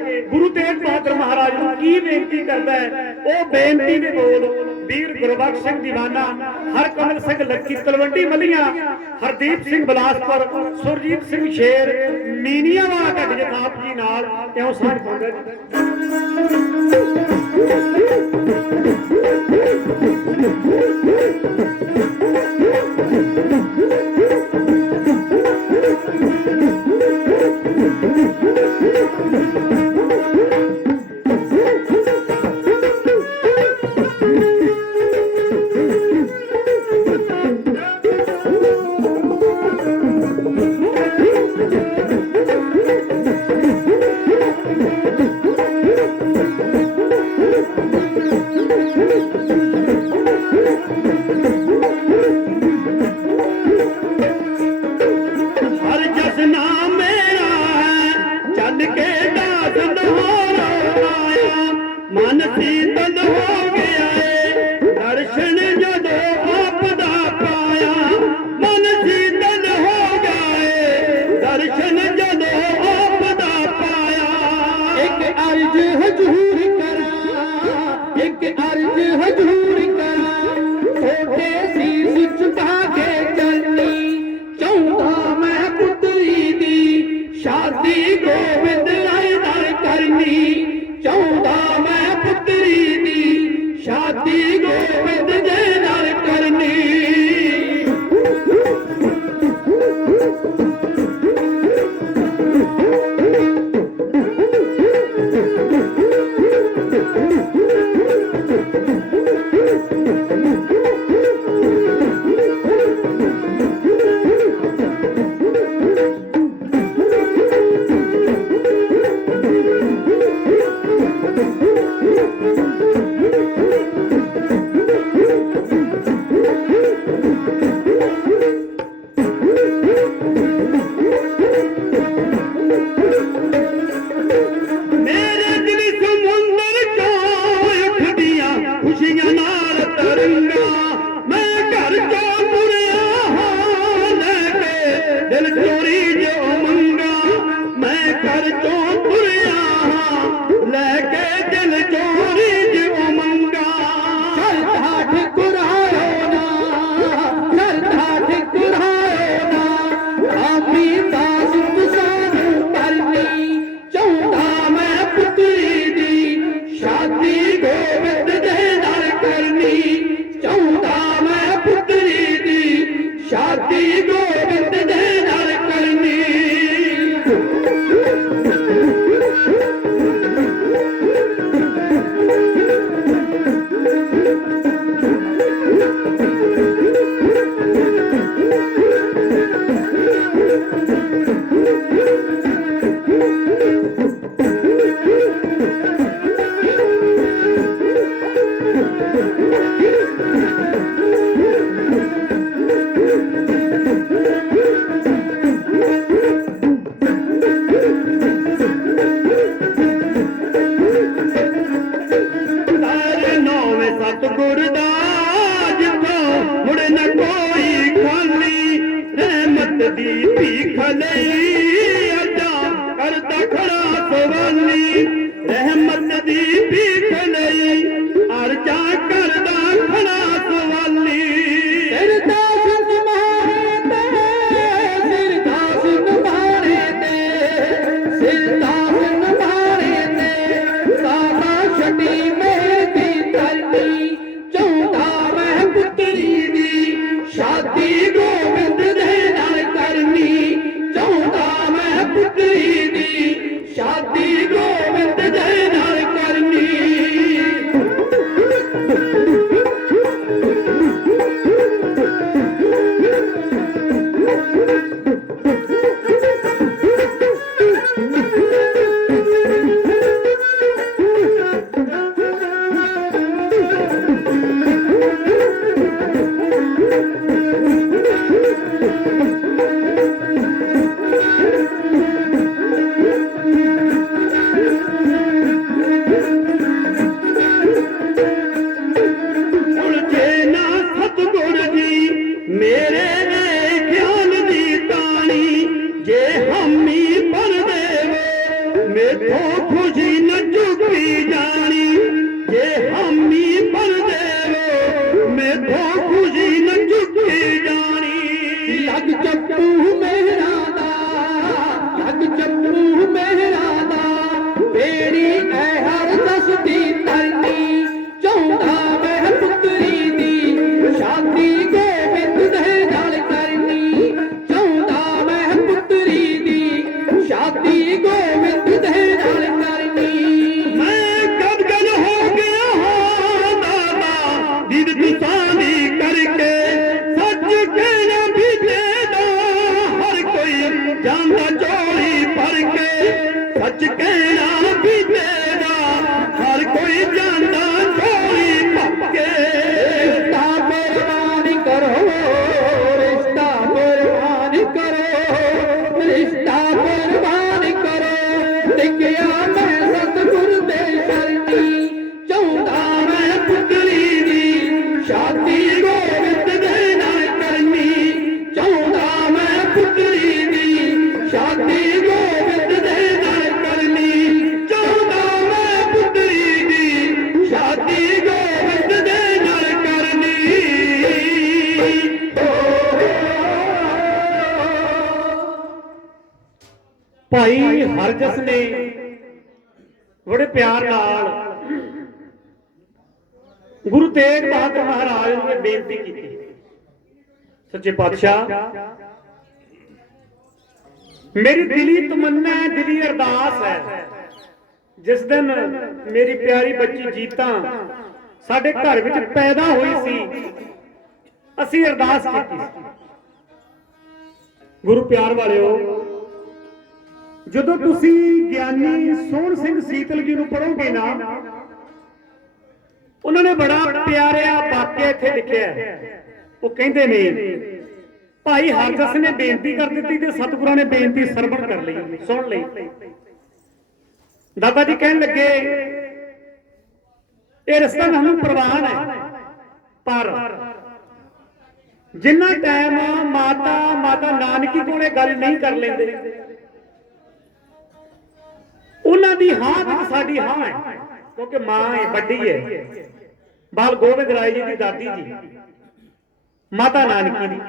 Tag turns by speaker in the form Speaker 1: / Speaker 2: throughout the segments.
Speaker 1: ਗੁਰੂ ਤੇਗ ਬਹਾਦਰ ਮਹਾਰਾਜ ਨੂੰ ਕੀ ਬੇਨਤੀ ਕਰਦਾ ਹੈ? ਉਹ ਬੇਨਤੀ ਦੇ ਬੋਲ ਵੀਰ ਗੁਰਬਖ ਸਿੰਘ ਦੀਵਾਨਾ, ਹਰਕਮਲ ਸਿੰਘ ਲੱਕੀ, ਤਲਵੰਡੀ ਮਲੀਆਂ, ਹਰਦੀਪ ਸਿੰਘ ਬਲਾਸਪੁਰ, ਸੁਰਜੀਤ ਸਿੰਘ ਸ਼ੇਰ, ਮੀਨੀਆਂ ਵਾਲਾ ਗੱਜ ਜਨਾਬ ਜੀ
Speaker 2: ਨਾਲ ਕਿਉਂ ਸਾਥ ਪਾਉਂਦਾ Thank you. नदी थी खलई
Speaker 1: ਭਾਈ ਹਰਜਸ ਨੇ ਬੜੇ ਪਿਆਰ ਨਾਲ ਗੁਰੂ ਤੇਗ ਬਹਾਦਰ ਮਹਾਰਾਜ ਨੇ ਬੇਨਤੀ ਕੀਤੀ। ਸੱਚੇ ਪਾਤਸ਼ਾਹ, ਮੇਰੀ ਦਿਲੀ ਤਮੰਨਾ ਹੈ, ਦਿਲੀ ਅਰਦਾਸ ਹੈ। ਜਿਸ ਦਿਨ ਮੇਰੀ ਪਿਆਰੀ ਬੱਚੀ ਜੀਤਾ ਸਾਡੇ ਘਰ ਵਿੱਚ ਪੈਦਾ ਹੋਈ ਸੀ, ਅਸੀਂ ਅਰਦਾਸ ਕੀਤੀ। ਸੀ ਗੁਰੂ ਪਿਆਰ ਵਾਲਿਓ ਜਦੋਂ ਤੁਸੀਂ ਗਿਆਨੀ ਸੋਹਣ ਸਿੰਘ ਸੀਤਲ ਜੀ ਨੂੰ ਪੜੋਗੇ ਨਾ ਉਹਨਾਂ ਨੇ ਬੜਾ ਪਿਆਰਿਆ ਵਾਕਿਆ ਇੱਥੇ ਲਿਖਿਆ। ਉਹ ਕਹਿੰਦੇ ਨੇ ਭਾਈ ਹਰਜਸ ਨੇ ਬੇਨਤੀ ਕਰ ਦਿੱਤੀ ਤੇ ਸਤਿਗੁਰਾਂ ਨੇ ਬੇਨਤੀ ਸਰਵਣ ਕਰ ਲਈ ਸੁਣ ਲਈ। ਦਾਦਾ ਜੀ ਕਹਿਣ ਲੱਗੇ ਇਹ ਰਸਤਾ ਮੈਨੂੰ ਪ੍ਰਵਾਨ ਹੈ। ਪਰ ਜਿੰਨਾ ਟਾਈਮ ਮਾਤਾ ਮਾਤਾ ਨਾਨਕੀ ਕੋਲੇ ਗੱਲ ਨਹੀਂ ਕਰ ਲੈਂਦੇ ਉਹਨਾਂ ਦੀ ਹਾਂ ਵਿੱਚ ਸਾਡੀ ਹਾਂ ਹੈ, ਕਿਉਂਕਿ ਮਾਂ ਹੈ ਵੱਡੀ ਹੈ। ਬਾਲ ਗੋਬਿੰਦ ਰਾਏ ਜੀ ਦੀ ਦਾਦੀ ਜੀ, ਮਾਤਾ ਨਾਨਕੀ ਦੀ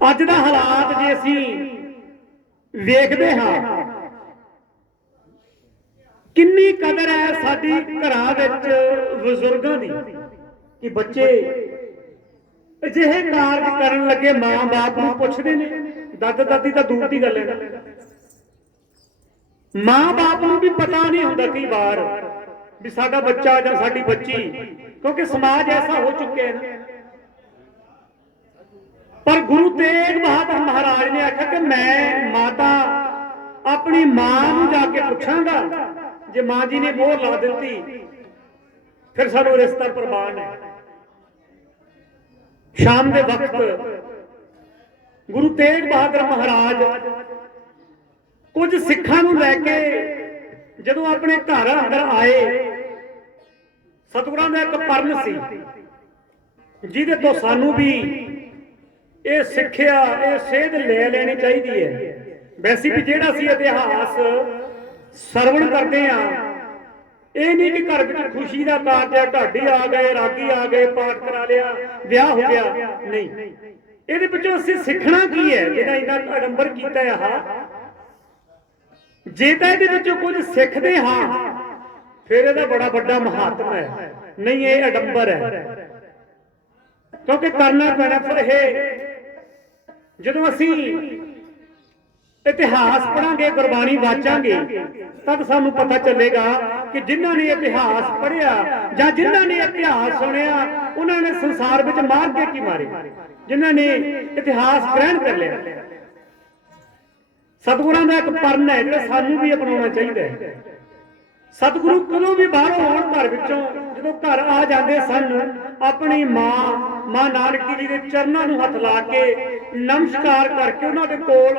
Speaker 1: ਅੱਜ ਦਾ ਹਾਲਾਤ ਜੇ ਅਸੀਂ ਵੇਖਦੇ ਹਾਂ, ਕਿੰਨੀ ਕਦਰ ਹੈ ਸਾਡੀ ਘਰਾਂ ਵਿੱਚ ਬਜ਼ੁਰਗਾਂ ਦੀ, ਕਿ ਬੱਚੇ ਅਜਿਹੇ ਕਾਰਜ ਕਰਨ ਲੱਗੇ ਮਾਂ-ਬਾਪ ਨੂੰ ਪੁੱਛਦੇ ਨੇ ਦਾਦਾ ਦਾਦੀ ਤਾਂ ਦੂਰ ਦੀ ਗੱਲ ਹੈ ਮਾਂ-ਬਾਪ ਨੂੰ ਵੀ ਪਤਾ ਨਹੀਂ ਹੁੰਦਾ ਕਈ ਵਾਰ ਵੀ ਸਾਡਾ ਬੱਚਾ ਜਾਂ ਸਾਡੀ ਬੱਚੀ, ਕਿਉਂਕਿ ਸਮਾਜ ਐਸਾ ਹੋ ਚੁੱਕਿਆ ਹੈ ਨਾ। ਪਰ ਗੁਰੂ ਤੇਗ ਬਹਾਦਰ ਮਹਾਰਾਜ ਨੇ ਆਖਿਆ ਕਿ ਮੈਂ ਮਾਤਾ ਆਪਣੀ ਮਾਂ ਨੂੰ ਜਾ ਕੇ ਪੁੱਛਾਂਗਾ, ਜੇ ਮਾਂ ਜੀ ਨੇ ਮੋਹਰ ਲਾ ਦਿੱਤੀ, ਫਿਰ ਸਾਨੂੰ ਰਿਸ਼ਤਾ ਪ੍ਰਵਾਨ ਹੈ। ਸ਼ਾਮ ਦੇ ਵਕਤ ਗੁਰੂ ਤੇਗ ਬਹਾਦਰ ਮਹਾਰਾਜ ਕੁਝ ਸਿੱਖਾਂ ਨੂੰ ਲੈ ਕੇ ਜਦੋਂ ਆਪਣੇ ਘਰ ਅੰਦਰ ਆਏ, ਸਤਿਗੁਰਾਂ ਦਾ ਇੱਕ ਪਰਨ ਸੀ, ਜਿਹਦੇ ਤੋਂ ਸਾਨੂੰ ਵੀ ਇਹ ਸਿੱਖਿਆ, ਇਹ ਸੇਧ ਲੈ ਲੈਣੀ ਚਾਹੀਦੀ ਹੈ। ਵੈਸੇ ਵੀ ਜਿਹੜਾ ਸੀ ਇਤਿਹਾਸ ਸਰਵਣ ਕਰਦੇ ਆ ਇਹ ਨਹੀਂ ਕਿ ਘਰ ਵਿੱਚ ਖੁਸ਼ੀ ਦਾ ਕਾਰਜ ਹੈ, ਢਾਡੀ ਆ ਗਏ, ਰਾਗੀ ਆ ਗਏ, ਪਾਠ ਕਰਾ ਲਿਆ, ਵਿਆਹ ਹੋ ਗਿਆ, ਨਹੀਂ। ਇਹਦੇ ਵਿੱਚੋਂ ਅਸੀਂ ਸਿੱਖਣਾ ਕੀ ਹੈ? ਜਿਹੜਾ ਇਹਨਾਂ ਅਡੰਬਰ ਕੀਤਾ ਹੈ ਆਹ। ਜੇ ਤਾਂ ਇਹਦੇ ਵਿੱਚੋਂ ਕੁਝ ਸਿੱਖਦੇ ਹਾਂ, ਫਿਰ ਇਹਦਾ ਬੜਾ ਵੱਡਾ ਮਹੱਤਵ ਹੈ। ਨਹੀਂ, ਇਹ ਅਡੰਬਰ ਹੈ। ਕਿਉਂਕਿ ਕਰਨਾ ਪੈਣਾ ਪਰ ਇਹ, ਜਦੋਂ ਅਸੀਂ ਇਤਿਹਾਸ ਪੜਾਂਗੇ ਗੁਰਬਾਣੀ ਵਾਚਾਂਗੇ, ਤਦ ਸਾਨੂੰ ਪਤਾ ਚੱਲੇਗਾ ਕਿ ਜਿਨ੍ਹਾਂ ਨੇ ਇਤਿਹਾਸ ਪੜ੍ਹਿਆ ਜਾਂ ਜਿਨ੍ਹਾਂ ਨੇ ਇਤਿਹਾਸ ਸੁਣਿਆ, ਉਹਨਾਂ ਨੇ ਸੰਸਾਰ ਵਿੱਚ ਮਾਰ ਕੇ ਕੀ ਮਾਰੇ? ਜਿਨ੍ਹਾਂ ਨੇ ਇਤਿਹਾਸ ਗ੍ਰਹਿਣ ਕਰ ਲਿਆ। ਸਤਿਗੁਰਾਂ ਦਾ ਇੱਕ ਪਰਨ ਹੈ ਜਿਹੜਾ ਸਾਨੂੰ ਵੀ ਅਪਣਾਉਣਾ ਚਾਹੀਦਾ ਹੈ। ਸਤਿਗੁਰੂ ਕਦੋਂ ਵੀ ਬਾਹਰੋਂ ਆਉਣ ਘਰ ਵਿੱਚੋਂ, ਜਦੋਂ ਘਰ ਆ ਜਾਂਦੇ ਸਨ, ਆਪਣੀ ਮਾਂ ਮਾਂ ਨਾਨਕੀ ਜੀ ਦੇ ਚਰਨਾਂ ਨੂੰ ਹੱਥ ਲਾ ਕੇ ਨਮਸਕਾਰ ਕਰਕੇ ਉਹਨਾਂ ਦੇ ਕੋਲ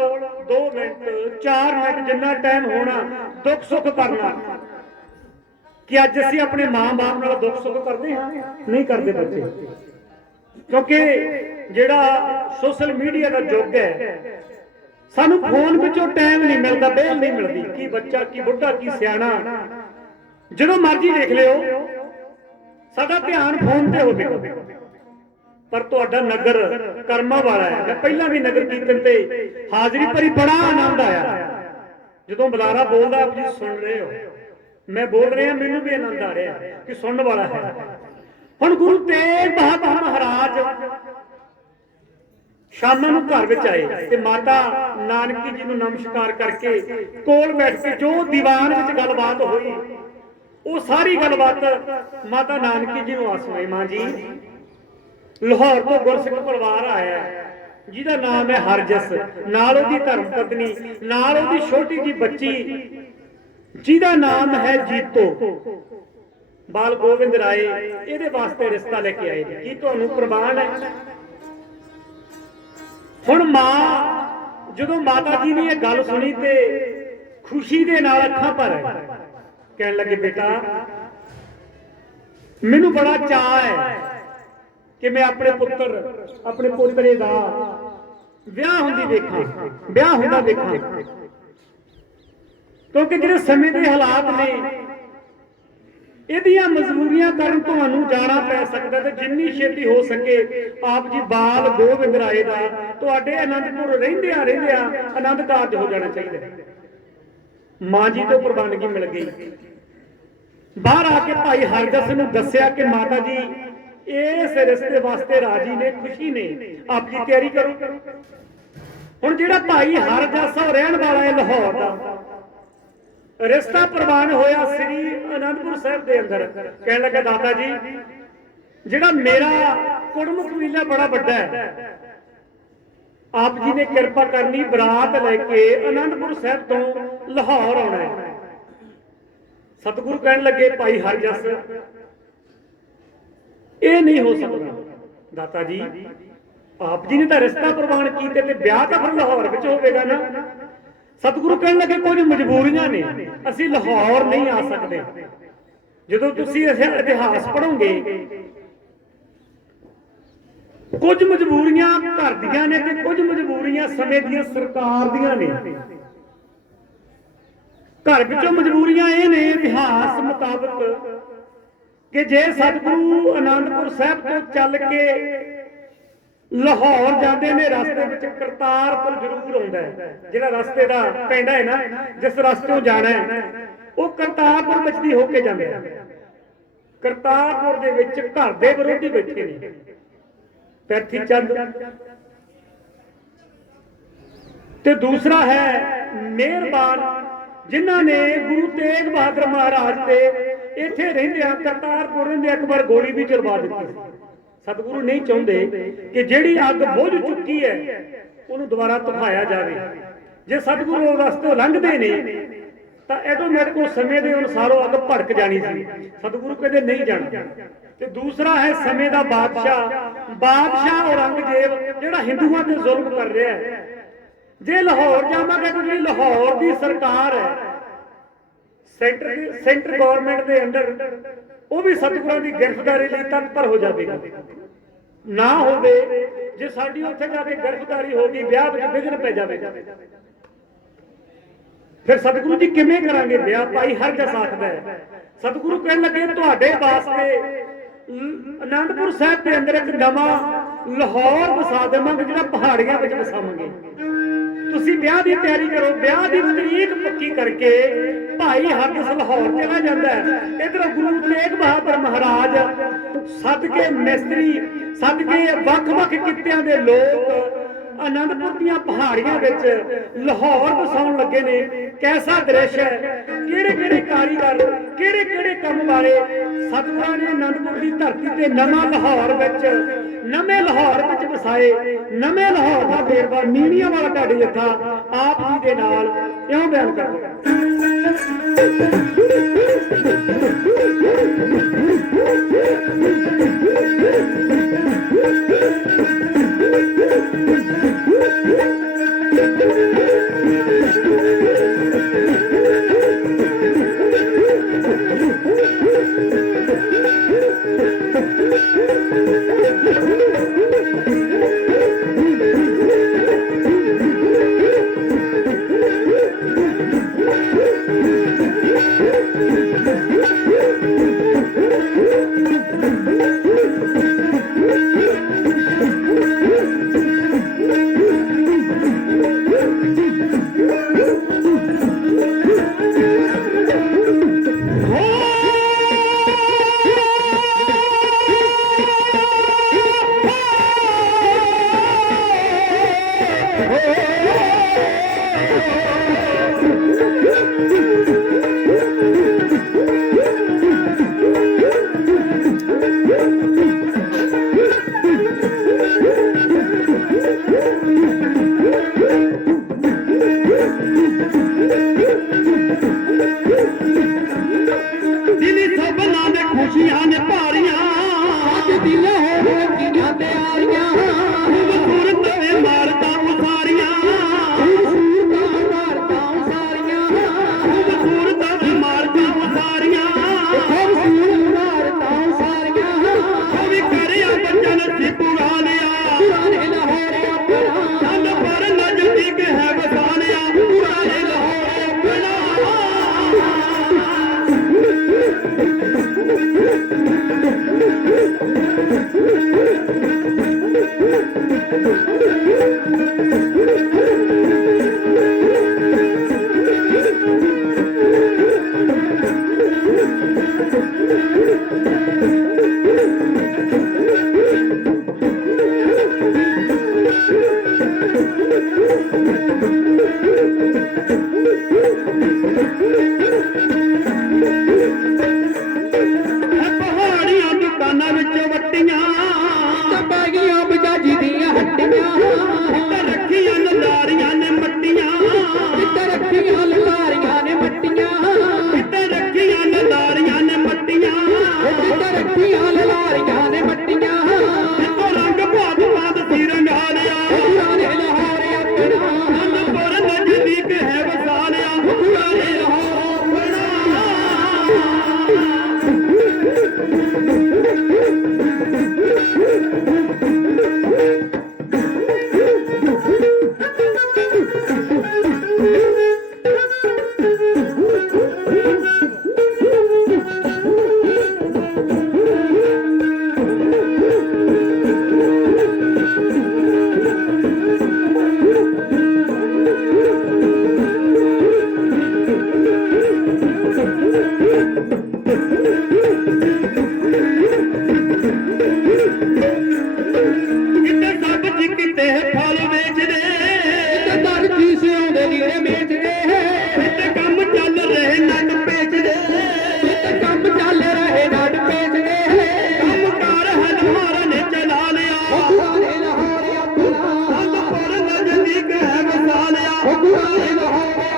Speaker 1: 2 ਮਿੰਟ 4 ਮਿੰਟ ਜਿੰਨਾ ਟਾਈਮ ਹੋਣਾ, ਦੁੱਖ ਸੁੱਖ ਕਰਨਾ। ਕਿ ਅੱਜ ਅਸੀਂ ਆਪਣੇ ਮਾਂ-ਬਾਪ ਨਾਲ ਦੁੱਖ ਸੁੱਖ ਕਰਦੇ ਹਾਂ? ਨਹੀਂ ਕਰਦੇ ਬੱਚੇ। ਕਿਉਂਕਿ ਜਿਹੜਾ ਸੋਸ਼ਲ ਮੀਡੀਆ ਦਾ ਯੁੱਗ ਹੈ ਸਾਨੂੰ ਫੋਨ ਵਿੱਚੋਂ ਟਾਈਮ ਨਹੀਂ ਮਿਲਦਾ, ਬੇਲ ਨਹੀਂ ਮਿਲਦੀ। ਕੀ ਬੱਚਾ, ਕੀ ਬੁੱਢਾ, ਕੀ ਸਿਆਣਾ। ਜਦੋਂ ਮਰਜ਼ੀ ਦੇਖ ਲਿਓ। ਸਾਡਾ ਧਿਆਨ ਫੋਨ ਤੇ ਹੋਵੇ। ਪਰ ਤੁਹਾਡਾ ਨਗਰ ਕਰਮਾਂ ਵਾਲਾ ਹੈ। ਮੈਂ ਪਹਿਲਾਂ ਵੀ ਨਗਰ ਕੀਰਤਨ ਤੇ ਹਾਜ਼ਰੀ ਭਰੀ ਬੜਾ ਆਨੰਦ ਆਇਆ। ਜਦੋਂ ਬੁਲਾਰਾ ਬੋਲਦਾ, ਆਪ ਜੀ ਸੁਣ ਰਹੇ ਹੋ। ਮੈਂ ਬੋਲ ਰਿਹਾ, ਮੈਨੂੰ ਵੀ ਆਨੰਦ ਆ ਰਿਹਾ ਕਿ ਸੁਣਨ ਵਾਲਾ ਹੈ। ਹੁਣ ਗੁਰੂ ਤੇਗ ਬਹਾਦਰ ਮਹਾਰਾਜ ਸ਼ਾਮਾਂ ਨੂੰ ਘਰ ਵਿੱਚ ਆਏ ਤੇ ਮਾਤਾ ਨਾਨਕੀ ਜੀ ਨੂੰ ਨਮਸਕਾਰ ਕਰਕੇ ਕੋਲ ਬੈਠ ਕੇ ਜੋ ਦੀਵਾਨ ਵਿੱਚ ਗੱਲਬਾਤ ਹੋਈ, ਉਹ ਸਾਰੀ ਗੱਲਬਾਤ ਮਾਤਾ ਨਾਨਕੀ ਜੀ ਨੂੰ ਆਸਮਾਈ ਮਾਂ ਜੀ। ਲਾਹੌਰ ਤੋਂ ਗੁਰਸਿੱਖ ਪਰਿਵਾਰ ਆਇਆ, ਜਿਹਦਾ ਨਾਮ ਹੈ ਹਰਜਸ। ਨਾਲ ਉਹਦੀ ਧਰਮ ਪਤਨੀ, ਨਾਲ ਉਹਦੀ ਛੋਟੀ ਜੀ ਬੱਚੀ, ਜਿਹਦਾ ਨਾਮ ਹੈ ਜੀਤੋ। ਬਾਲ ਗੋਬਿੰਦ ਰਾਏ, ਇਹਦੇ ਵਾਸਤੇ ਰਿਸ਼ਤਾ ਲੈ ਕੇ ਆਏ ਜੀ ਕੀ ਤੁਹਾਨੂੰ ਪ੍ਰਵਾਨ ਹੈ? ਹੁਣ ਮਾਂ, ਜਦੋਂ ਮਾਤਾ ਜੀ ਨੇ ਇਹ ਗੱਲ ਸੁਣੀ ਤੇ ਖੁਸ਼ੀ ਦੇ ਨਾਲ ਅੱਖਾਂ ਭਰ ਆਈ ਕਹਿਣ ਲੱਗੇ, ਬੇਟਾ, ਮੈਨੂੰ ਬੜਾ ਚਾਅ ਹੈ ਕਿ ਮੈਂ ਆਪਣੇ ਪੁੱਤਰ, ਆਪਣੇ ਪੋਤਰੇ ਦਾ ਵਿਆਹ ਹੁੰਦੀ ਵੇਖਾਂ ਵਿਆਹ ਹੁੰਦਾ ਵੇਖਾਂ ਕਿਉਂਕਿ ਜਿਹੜੇ ਸਮੇਂ ਦੇ ਹਾਲਾਤ ਨੇ ਇਹਦੀਆਂ ਮਜਬੂਰੀਆਂ ਕਾਰਨ ਤੁਹਾਨੂੰ ਜਾਣਾ ਪੈ ਸਕਦਾ ਤੇ ਜਿੰਨੀ ਛੇਤੀ ਹੋ ਸਕੇ ਆਪ ਜੀ ਬਾਲ ਗੋਬਿੰਦ ਰਾਏ ਦਾ ਤੁਹਾਡੇ ਆਨੰਦਪੁਰ ਰਹਿੰਦੇ ਆ ਰਹਿੰਦੇ ਆ ਆਨੰਦ ਕਾਰਜ ਹੋ ਜਾਣਾ ਚਾਹੀਦਾ ਮਾਂ ਜੀ ਤੋਂ ਪ੍ਰਵਾਨਗੀ ਮਿਲ ਗਈ। ਬਾਹਰ ਆ ਕੇ ਭਾਈ ਹਰਜਸ ਨੂੰ ਦੱਸਿਆ ਕਿ ਮਾਤਾ ਜੀ, ਇਸ ਰਿਸ਼ਤੇ ਵਾਸਤੇ ਰਾਜੀ ਨੇ, ਖੁਸ਼ੀ ਨੇ। ਆਪ ਜੀ ਤਿਆਰੀ ਕਰੋ। ਹੁਣ ਜਿਹੜਾ ਭਾਈ ਹਰਜਸ ਉਹ ਰਹਿਣ ਵਾਲਾ ਹੈ ਲਾਹੌਰ ਦਾ ਰਿਸ਼ਤਾ ਪ੍ਰਵਾਨ ਹੋਇਆ ਸ੍ਰੀ ਅਨੰਦਪੁਰ ਸਾਹਿਬ ਦੇ ਅੰਦਰ। ਕਹਿਣ ਲੱਗਾ, ਦਾਦਾ ਜੀ, ਜਿਹੜਾ ਮੇਰਾ ਕੁੜਮ ਕਬੀਲਾ ਬੜਾ ਵੱਡਾ ਹੈ, ਆਪ ਜੀ ਨੇ ਕਿਰਪਾ ਕਰਨੀ ਬਰਾਤ ਲੈ ਕੇ ਅਨੰਦਪੁਰ ਸਾਹਿਬ ਤੋਂ ਲਾਹੌਰ ਆਉਣਾ ਹੈ। ਸਤਿਗੁਰੂ ਕਹਿਣ ਲੱਗੇ, ਭਾਈ ਹਰਜਸ, ਇਹ ਨਹੀਂ ਹੋ ਸਕਦਾ। ਦਾਤਾ ਜੀ, ਆਪ ਜੀ ਨੇ ਤਾਂ ਰਿਸ਼ਤਾ ਪ੍ਰਵਾਨ ਕੀਤੇ ਤੇ ਵਿਆਹ ਤਾਂ ਫਿਰ ਲਾਹੌਰ ਵਿੱਚ ਹੋਵੇਗਾ ਨਾ। ਸਤਿਗੁਰੂ ਕਹਿਣ ਲੱਗੇ ਕੁਝ ਮਜਬੂਰੀਆਂ ਨੇ। ਅਸੀਂ ਲਾਹੌਰ ਨਹੀਂ ਆ ਸਕਦੇ। ਜਦੋਂ ਤੁਸੀਂ ਇਹ ਇਤਿਹਾਸ ਪੜੋਗੇ ਕੁਝ ਮਜਬੂਰੀਆਂ ਘਰ ਦੀਆਂ ਨੇ ਤੇ ਕੁਝ ਮਜਬੂਰੀਆਂ ਸਮੇਂ ਦੀਆਂ ਸਰਕਾਰ ਦੀਆਂ ਨੇ। ਘਰ ਵਿੱਚੋਂ ਮਜਬੂਰੀਆਂ ਇਹ ਨੇ ਇਤਿਹਾਸ ਮੁਤਾਬਕ ਕਿ ਜੇ ਸਤਿਗੁਰੂ ਆਨੰਦਪੁਰ ਸਾਹਿਬ ਤੋਂ ਚੱਲ ਕੇ ਲਾਹੌਰ ਜਾਂਦੇ ਨੇ ਰਸਤੇ ਵਿੱਚ ਕਰਤਾਰਪੁਰ ਜ਼ਰੂਰ ਆਉਂਦਾ ਹੈ। ਜਿਹੜਾ ਰਸਤੇ ਦਾ ਪਿੰਡ ਹੈ ਨਾ, ਜਿਸ ਰਸਤੋਂ ਜਾਣਾ ਹੈ, ਉਹ ਕਰਤਾਰਪੁਰ ਵਿੱਚ ਦੀ ਹੋ ਕੇ ਜਾਂਦੇ ਆ। ਕਰਤਾਰਪੁਰ ਦੇ ਵਿੱਚ ਘਰ ਦੇ ਵਿਰੋਧੀ ਬੈਠੇ ਨੇ। ਪੈਥੀ ਚੰਦ। ਤੇ ਦੂਸਰਾ ਹੈ ਮਿਹਰਬਾਨ, ਜਿਨ੍ਹਾਂ ਨੇ ਗੁਰੂ ਤੇਗ ਬਹਾਦਰ ਮਹਾਰਾਜ ਤੇ ਇੱਥੇ ਰਹਿੰਦਿਆਂ ਕਰਤਾਰਪੁਰ ਰਹਿੰਦੇ ਇੱਕ ਵਾਰ ਗੋਲੀ ਵੀ ਚਲਵਾ ਦਿੱਤੀ। ਸੀ। ਸਤਿਗੁਰੂ ਨਹੀਂ ਚਾਹੁੰਦੇ ਕਿ ਜਿਹੜੀ ਅੱਗ ਬੁਝ ਚੁੱਕੀ ਹੈ, ਉਹਨੂੰ ਦੁਬਾਰਾ ਤੁਖਾਇਆ ਜਾਵੇ। ਜੇ ਸਤਿਗੁਰੂ ਉਹ ਰਸਤੇ ਲੰਘਦੇ ਨੇ, ਤਾਂ ਆਟੋਮੈਟਿਕ ਉਹ ਸਮੇਂ ਦੇ ਅਨੁਸਾਰ ਉਹ ਅੱਗ ਭੜਕ ਜਾਣੀ ਸੀ। ਸਤਿਗੁਰੂ ਕਹਿੰਦੇ ਨਹੀਂ ਜਾਣਾ ਤੇ ਦੂਸਰਾ ਹੈ ਸਮੇਂ ਦਾ ਬਾਦਸ਼ਾਹ। ਬਾਦਸ਼ਾਹ ਔਰੰਗਜ਼ੇਬ, ਜਿਹੜਾ ਹਿੰਦੂਆਂ ਤੇ ਜ਼ੁਲਮ ਕਰ ਰਿਹਾ ਹੈ। ਜੇ ਲਾਹੌਰ ਜਾਵਾਂਗੇ ਤਾਂ ਜਿਹੜੀ ਲਾਹੌਰ ਦੀ ਸਰਕਾਰ ਹੈ, ਸੈਂਟਰ ਸੈਂਟਰ ਗਵਰਨਮੈਂਟ ਦੇ ਅੰਡਰ ਉਹ ਵੀ ਸਤਿਗੁਰਾਂ ਦੀ ਗ੍ਰਿਫਤਾਰੀ ਲਈ ਤਤਪਰ ਹੋ ਜਾਵੇਗਾ। ਨਾ ਹੋਵੇ ਜੇ ਸਾਡੀ ਉੱਥੇ ਜਾ ਕੇ ਗ੍ਰਿਫਤਾਰੀ ਹੋ ਗਈ, ਵਿਆਹ ਵਿੱਚ ਵਿਘਨ ਪੈ ਜਾਵੇਗਾ ਫਿਰ ਸਤਿਗੁਰੂ ਜੀ ਕਿਵੇਂ ਕਰਾਂਗੇ ਵਿਆਹ? ਭਾਈ ਹਰ ਜਸ ਆਖਦਾ ਹੈ। ਸਤਿਗੁਰੂ ਕਹਿਣ ਲੱਗੇ, ਤੁਹਾਡੇ ਵਾਸਤੇ ਅਨੰਦਪੁਰ ਸਾਹਿਬ ਦੇ ਅੰਦਰ ਇੱਕ ਨਵਾਂ ਲਾਹੌਰ ਵਸਾ ਦੇਵਾਂਗੇ, ਜਿਹੜਾ ਪਹਾੜੀਆਂ ਵਿੱਚ ਵਸਾਵਾਂਗੇ। ਤੁਸੀਂ ਵਿਆਹ ਦੀ ਤਿਆਰੀ ਕਰੋ, ਵਿਆਹ ਦੀ ਤਰੀਕ ਪੱਕੀ ਕਰਕੇ ਭਾਈ ਹਰਗਿਸ ਲਾਹੌਰ ਚਲਾ ਜਾਂਦਾ ਹੈ। ਇਧਰ ਗੁਰੂ ਤੇਗ ਬਹਾਦਰ ਮਹਾਰਾਜ, ਸਦਕੇ ਮਿਸਤਰੀ, ਸਦਕੇ ਵੱਖ-ਵੱਖ ਕਿੱਤਿਆਂ ਦੇ ਲੋਕ ਆਨੰਦਪੁਰ ਦੀਆਂ ਪਹਾੜੀਆਂ ਵਿੱਚ ਲਾਹੌਰ ਵਸਾਉਣ ਲੱਗੇ ਨੇ। ਕੈਸਾ ਦ੍ਰਿਸ਼ ਹੈ? ਕਿਹੜੇ ਕਿਹੜੇ ਕਾਰੀਗਰ, ਕਿਹੜੇ ਕਿਹੜੇ ਕੰਮ ਵਾਲੇ ਸਤਿਗੁਰਾਂ ਨੇ ਆਨੰਦਪੁਰ ਦੀ ਧਰਤੀ ਤੇ ਨਵਾਂ ਲਾਹੌਰ ਵਿੱਚ, ਨਵੇਂ ਲਾਹੌਰ ਵਿੱਚ ਵਸਾਏ। ਨਵੇਂ ਲਾਹੌਰ ਦਾ ਵੇਰਵਾ ਮੀਨੀਆਂ ਵਾਲਾ ਢਾਡੀ ਜੱਥਾ ਆਪ ਜੀ ਦੇ ਨਾਲ। ਇਉਂ ਬਿਆਨ ਕਰਦਾ Thank you. الله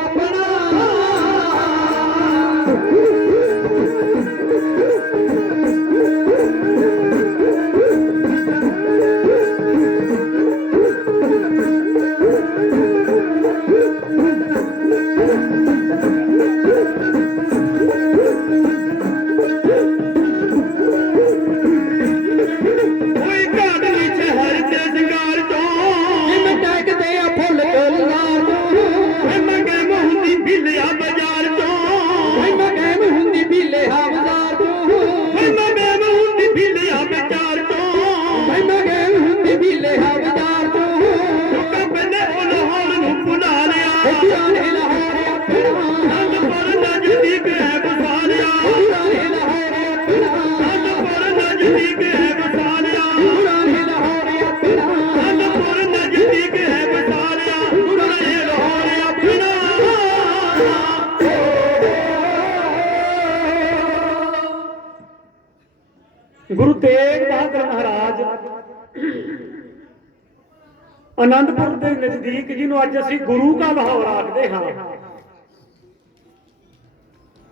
Speaker 1: ਆਨੰਦਪੁਰ ਦੇ ਨਜ਼ਦੀਕ ਜਿਹਨੂੰ ਅੱਜ ਅਸੀਂ ਗੁਰੂ ਕਾ ਲਾਹੌਰ ਆਖਦੇ ਹਾਂ।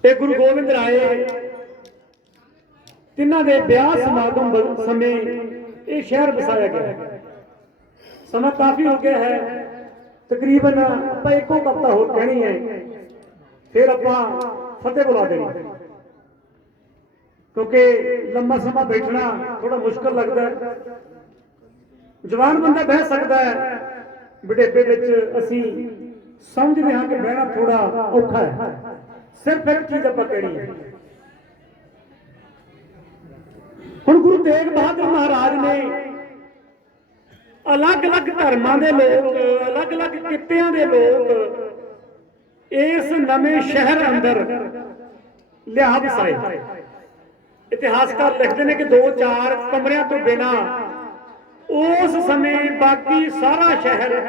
Speaker 1: ਤੇ ਗੁਰੂ ਗੋਬਿੰਦ ਰਾਏ ਤਿੰਨਾਂ ਦੇ ਵਿਆਹ ਸਮਾਗਮ ਸਮੇਂ ਇਹ ਸ਼ਹਿਰ ਵਸਾਇਆ ਗਿਆ ਸਮਾਂ ਕਾਫੀ ਹੋ ਗਿਆ ਹੈ। ਤਕਰੀਬਨ ਆਪਾਂ ਇੱਕੋ ਕਪਤਾ ਹੋਰ ਕਹਿਣੀ ਹੈ। ਫਿਰ ਆਪਾਂ ਫਤਿਹ ਬੁਲਾ ਦੇਣੀ। ਕਿਉਂਕਿ ਲੰਮਾ ਸਮਾਂ ਬੈਠਣਾ ਥੋੜਾ ਮੁਸ਼ਕਲ ਲੱਗਦਾ ਹੈ। ਜਵਾਨ ਬੰਦਾ ਬਹਿ ਸਕਦਾ ਹੈ। ਬੁਢੇਪੇ ਵਿੱਚ ਅਸੀਂ ਸਮਝਦੇ ਹਾਂ ਕਿ ਬਹਿਣਾ ਥੋੜਾ ਔਖਾ ਹੈ। ਸਿਰਫ ਇੱਕ ਚੀਜ਼ ਆਪਾਂ ਕਹਿਣੀ ਹੈ। ਹੁਣ ਗੁਰੂ ਤੇਗ ਬਹਾਦਰ ਮਹਾਰਾਜ ਨੇ ਅਲੱਗ-ਅਲੱਗ ਧਰਮਾਂ ਦੇ ਲੋਕ, ਅਲੱਗ-ਅਲੱਗ ਕਿੱਤਿਆਂ ਦੇ ਲੋਕ ਇਸ ਨਵੇਂ ਸ਼ਹਿਰ ਅੰਦਰ ਲਿਆ ਵਸਾਏ। ਇਤਿਹਾਸਕਾਰ ਲਿਖਦੇ ਨੇ ਕਿ ਦੋ ਚਾਰ ਕਮਰਿਆਂ ਤੋਂ ਬਿਨਾ ਉਸ ਸਮੇਂ ਬਾਕੀ ਸਾਰਾ ਸ਼ਹਿਰ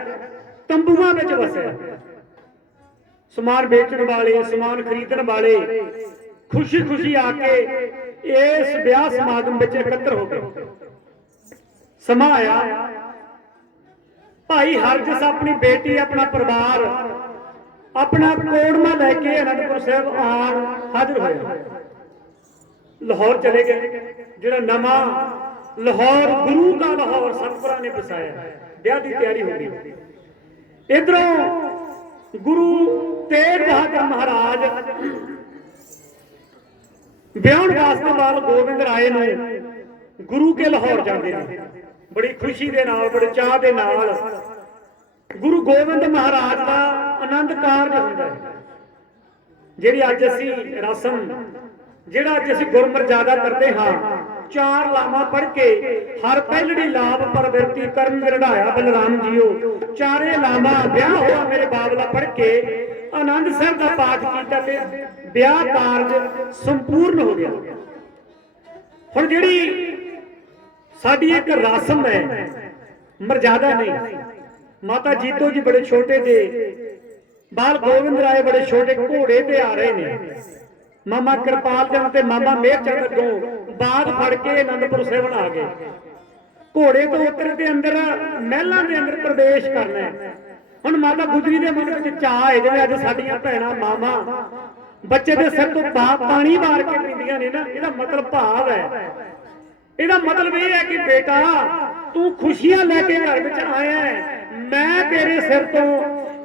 Speaker 1: ਤੰਬੂਆਂ ਵਿੱਚ ਵਸਿਆ। ਸਮਾਨ ਵੇਚਣ ਵਾਲੇ, ਸਮਾਨ ਖਰੀਦਣ ਵਾਲੇ ਖੁਸ਼ੀ-ਖੁਸ਼ੀ ਆ ਕੇ ਇਸ ਵਿਆਹ ਸਮਾਗਮ ਵਿੱਚ ਇਕੱਤਰ ਹੋ ਗਏ। ਸਮਾਂ ਆਇਆ। ਭਾਈ ਹਰਜਸ ਆਪਣੀ ਬੇਟੀ, ਆਪਣਾ ਪਰਿਵਾਰ, ਆਪਣਾ ਕੋੜਮਾ ਲੈ ਕੇ ਅਨੰਦਪੁਰ ਸਾਹਿਬ ਆਣ ਹਾਜ਼ਰ ਹੋਇਆ। ਲਾਹੌਰ ਚਲੇ ਗਏ, ਜਿਹੜਾ ਨਵਾਂ ਲਾਹੌਰ ਗੁਰੂ ਦਾ ਲਾਹੌਰ ਸਤਿਗੁਰਾਂ ਨੇ ਵਸਾਇਆ ਵਿਆਹ ਦੀ ਤਿਆਰੀ ਹੋ ਗਈ। ਇਧਰੋਂ ਗੁਰੂ ਤੇਗ ਬਹਾਦਰ ਮਹਾਰਾਜ ਵਿਆਹਣ ਵਾਸਤੇ ਬਾਲ ਗੋਬਿੰਦ ਰਾਏ ਨੂੰ ਗੁਰੂ ਕੇ ਲਾਹੌਰ ਜਾਂਦੇ ਨੇ। ਬੜੀ ਖੁਸ਼ੀ ਦੇ ਨਾਲ, ਬੜੇ ਚਾਹ ਦੇ ਨਾਲ ਗੁਰੂ ਗੋਬਿੰਦ ਮਹਾਰਾਜ ਦਾ ਆਨੰਦ ਕਾਰਜ ਹੁੰਦਾ ਹੈ। ਜਿਹੜੀ ਅੱਜ ਅਸੀਂ ਰਸਮ, ਜਿਹੜਾ ਅੱਜ ਅਸੀਂ ਗੁਰਮਰਜ਼ਾਦਾ ਕਰਦੇ ਹਾਂ ਚਾਰ ਲਾਵਾਂ ਪੜ੍ਹ ਕੇ ਹਰ ਪਹਿਲੜੀ ਲਾਭ ਪਰਵਰਤੀ ਕਰਮ ਨਿਰੜਾਇਆ ਬਲਰਾਮ ਜੀਓ। ਚਾਰੇ ਲਾਵਾਂ ਵਿਆਹ ਹੋਆ ਮੇਰੇ ਬਾਬਲਾ ਪੜ੍ਹ ਕੇ। ਆਨੰਦ ਸਾਹਿਬ ਦਾ ਪਾਠ ਕੀਤਾ ਤੇ ਵਿਆਹ ਕਾਰਜ ਸੰਪੂਰਨ ਹੋ ਗਿਆ। ਹੁਣ ਜਿਹੜੀ ਸਾਡੀ ਇੱਕ ਰਸਮ ਹੈ, ਮਰਜ਼ਾਦਾ ਨਹੀਂ। ਮਾਤਾ ਜੀਤੋ ਜੀ ਬੜੇ ਛੋਟੇ ਜਿਹੇ ਬਾਲ ਗੋਬਿੰਦ ਰਾਏ ਬੜੇ ਛੋਟੇ ਘੋੜੇ ਤੇ ਆ ਰਹੇ ਨੇ। ਮਾਮਾ ਕਿਰਪਾਲ ਚੰਦ ਤੇ ਮਾਮਾ ਮੇਰ ਚੰਦ ਅੱਗੋਂ ਬਾਦ ਫੜ ਕੇ ਆਨੰਦਪੁਰ ਸਾਹਿਬ ਆ ਗਏ ਘੋੜੇ ਤੋਂ ਉਤਰ ਕੇ ਅੰਦਰ, ਮਹਿਲਾਂ ਦੇ ਅੰਦਰ ਪ੍ਰਵੇਸ਼ ਕਰਨਾ ਹੈ। ਹੁਣ ਮਾਤਾ ਗੁਜਰੀ ਦੇ ਮਨ ਵਿੱਚ ਚਾਹ ਹੈ, ਜਿਵੇਂ ਅੱਜ ਸਾਡੀਆਂ ਭੈਣਾਂ ਮਾਮਾ ਬੱਚੇ ਦੇ ਸਿਰ ਤੋਂ ਪਾ ਪਾਣੀ ਮਾਰ ਕੇ ਪੀਂਦੀਆਂ ਨੇ ਨਾ, ਇਹਦਾ ਮਤਲਬ ਭਾਵ ਹੈ। ਇਹਦਾ ਮਤਲਬ ਇਹ ਹੈ ਕਿ ਬੇਟਾ, ਤੂੰ ਖੁਸ਼ੀਆਂ ਲੈ ਕੇ ਘਰ ਵਿੱਚ ਆਇਆ ਹੈ। ਮੈਂ ਤੇਰੇ ਸਿਰ ਤੋਂ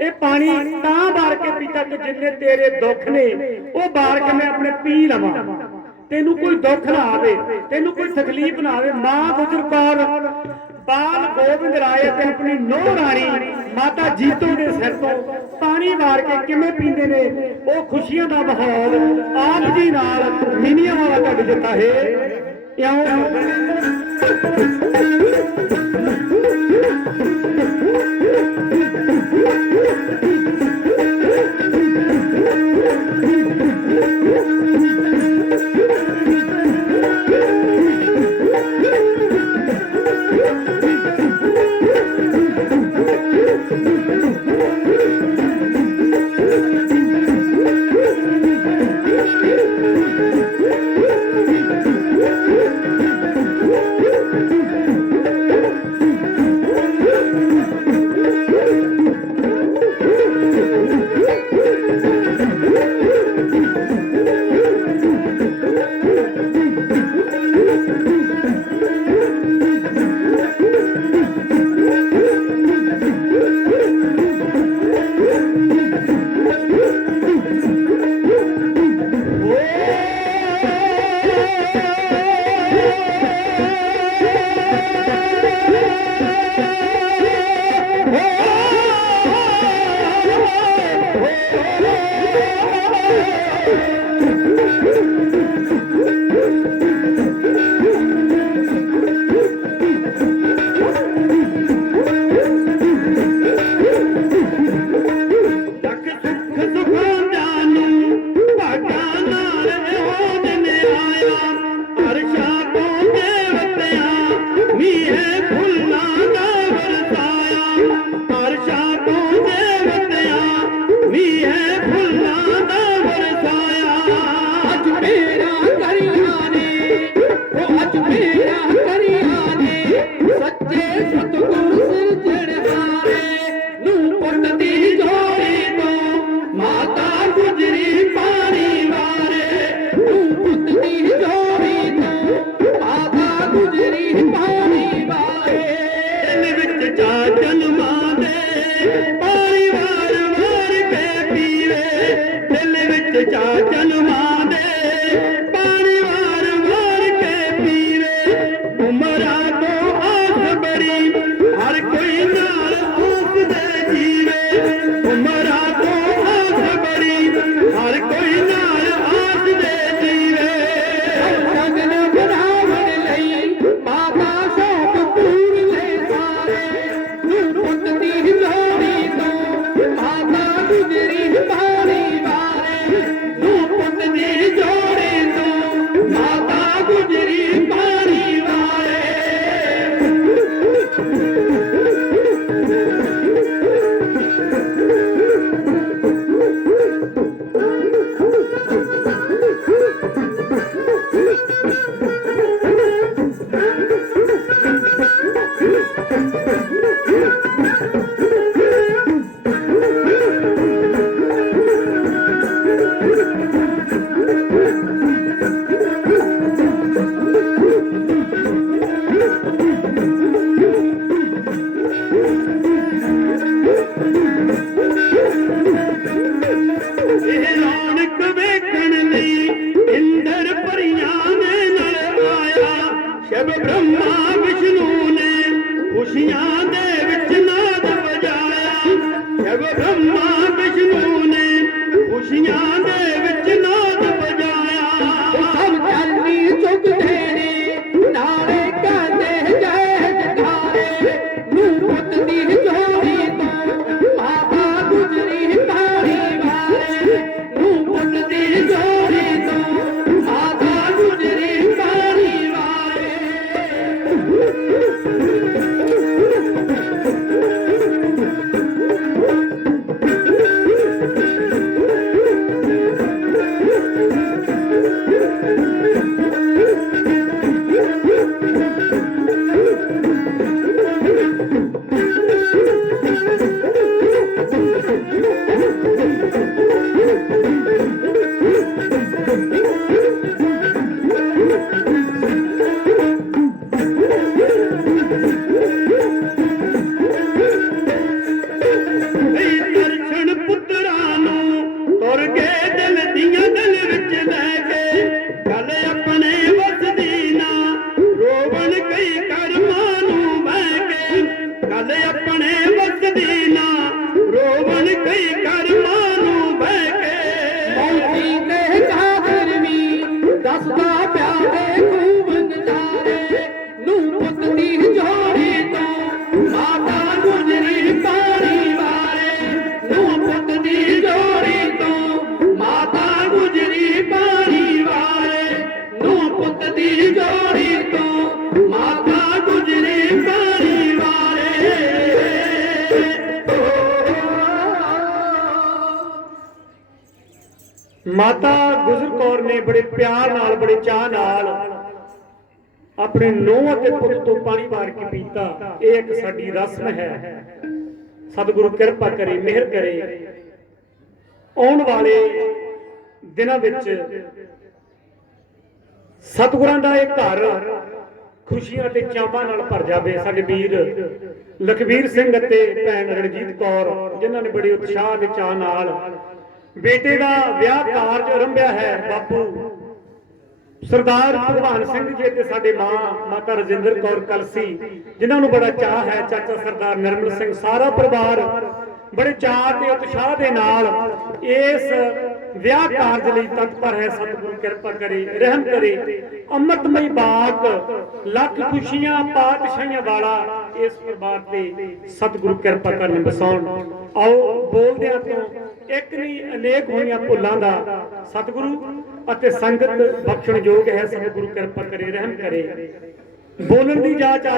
Speaker 1: ਇਹ ਪਾਣੀ ਤਾਂ ਬਾਰ ਕੇ ਪੀਤਾ ਕਿ ਜਿੰਨੇ ਤੇਰੇ ਦੁੱਖ ਨੇ, ਉਹ ਬਾਰ ਕੇ ਮੈਂ ਆਪਣੇ ਪੀ ਲਵਾਂ। ਤੈਨੂੰ ਕੋਈ ਦੁੱਖ ਨਾ ਆਵੇ ਤੈਨੂੰ ਕੋਈ ਤਕਲੀਫ ਨਾ ਆਵੇ। ਮਾਂ ਗੁਜਰ ਕੌਰ ਬਾਲ ਗੋਬਿੰਦ ਰਾਏ ਤੇ ਆਪਣੀ ਨੋਹ ਰਾਣੀ ਮਾਤਾ ਜੀਤੋ ਦੇ ਸਿਰ ਤੋਂ ਪਾਣੀ ਵਾਰ ਕੇ ਕਿਵੇਂ ਪੀਂਦੇ ਨੇ ਉਹ ਖੁਸ਼ੀਆਂ ਦਾ ਮਾਹੌਲ ਆਪ ਜੀ ਨਾਲ ਮਿਨੀਆਂ ਵਾਲਾ ਕੱਢ ਦਿੱਤਾ ਹੈ। ਇਉਂ ਪਿਆਰ ਨਾਲ, ਬੜੇ ਚਾਹ ਨਾਲ ਆਪਣੇ ਨੂੰਹ ਅਤੇ ਪੁੱਤ ਤੋਂ ਪਾਣੀ ਵਾਰ ਕੇ ਪੀਤਾ। ਇਹ ਇੱਕ ਸਾਡੀ ਰਸਮ ਹੈ। ਸਤਿਗੁਰੂ ਕਿਰਪਾ ਕਰੇ, ਮਿਹਰ ਕਰੇ। ਆਉਣ ਵਾਲੇ ਦਿਨਾਂ ਵਿੱਚ ਸਤਿਗੁਰਾਂ ਦਾ ਇਹ ਘਰ ਖੁਸ਼ੀਆਂ ਤੇ ਚਾਵਾਂ ਨਾਲ ਭਰ ਜਾਵੇ। ਸਾਡੇ ਵੀਰ ਲਖਵੀਰ ਸਿੰਘ ਅਤੇ ਭੈਣ ਰਣਜੀਤ ਕੌਰ, ਜਿਨ੍ਹਾਂ ਨੇ ਬੜੇ ਉਤਸ਼ਾਹ ਤੇ ਚਾਅ ਨਾਲ ਬੇਟੇ ਦਾ ਵਿਆਹ ਕਾਰਜ ਆਰੰਭਿਆ ਹੈ। ਬਾਪੂ ਸਰਦਾਰ ਭਗਵਾਨ ਸਿੰਘ ਜੀ ਤੇ ਸਾਡੇ ਮਾਂ, ਮਾਤਾ ਰਜਿੰਦਰ ਕੌਰ ਕਲਸੀ, ਜਿਨ੍ਹਾਂ ਨੂੰ ਬੜਾ ਚਾਹ ਹੈ, ਚਾਚਾ ਸਰਦਾਰ ਨਿਰਮਲ ਸਿੰਘ, ਸਾਰਾ ਪਰਿਵਾਰ ਬੜੇ ਚਾਹ ਤੇ ਉਤਸ਼ਾਹ ਦੇ ਨਾਲ ਇਸ ਵਿਆਹ ਕਾਰਜ ਲਈ ਤਤਪਰ ਹੈ, ਸਤਿਗੁਰੂ ਕਿਰਪਾ ਕਰੇ, ਰਹਿਮ ਕਰੇ। ਅੰਮ੍ਰਿਤਮਈ ਬਾਗ, ਲੱਖ ਖੁਸ਼ੀਆਂ, ਪਾਤਸ਼ਾਹੀਆਂ ਵਾਲਾ ਇਸ ਪਰਿਵਾਰ ਤੇ ਸਤਿਗੁਰੂ ਕਿਰਪਾ ਕਰਨ ਬਸਾਉਣ ਆਓ, ਬੋਲਦਿਆਂ ਤੋਂ ਇੱਕ ਨਹੀਂ, ਅਨੇਕ ਹੋਈਆਂ ਭੁੱਲਾਂ ਦਾ ਸਤਿਗੁਰੂ ਅਤੇ ਸੰਗਤ ਬਖਸ਼ਣਯੋਗ ਹੈ ਹੈ ਗੁਰੂ ਕਿਰਪਾ ਕਰੇ ਰਹਿਮ ਕਰੇ। ਬੋਲਣ ਦੀ ਜਾਚ ਆ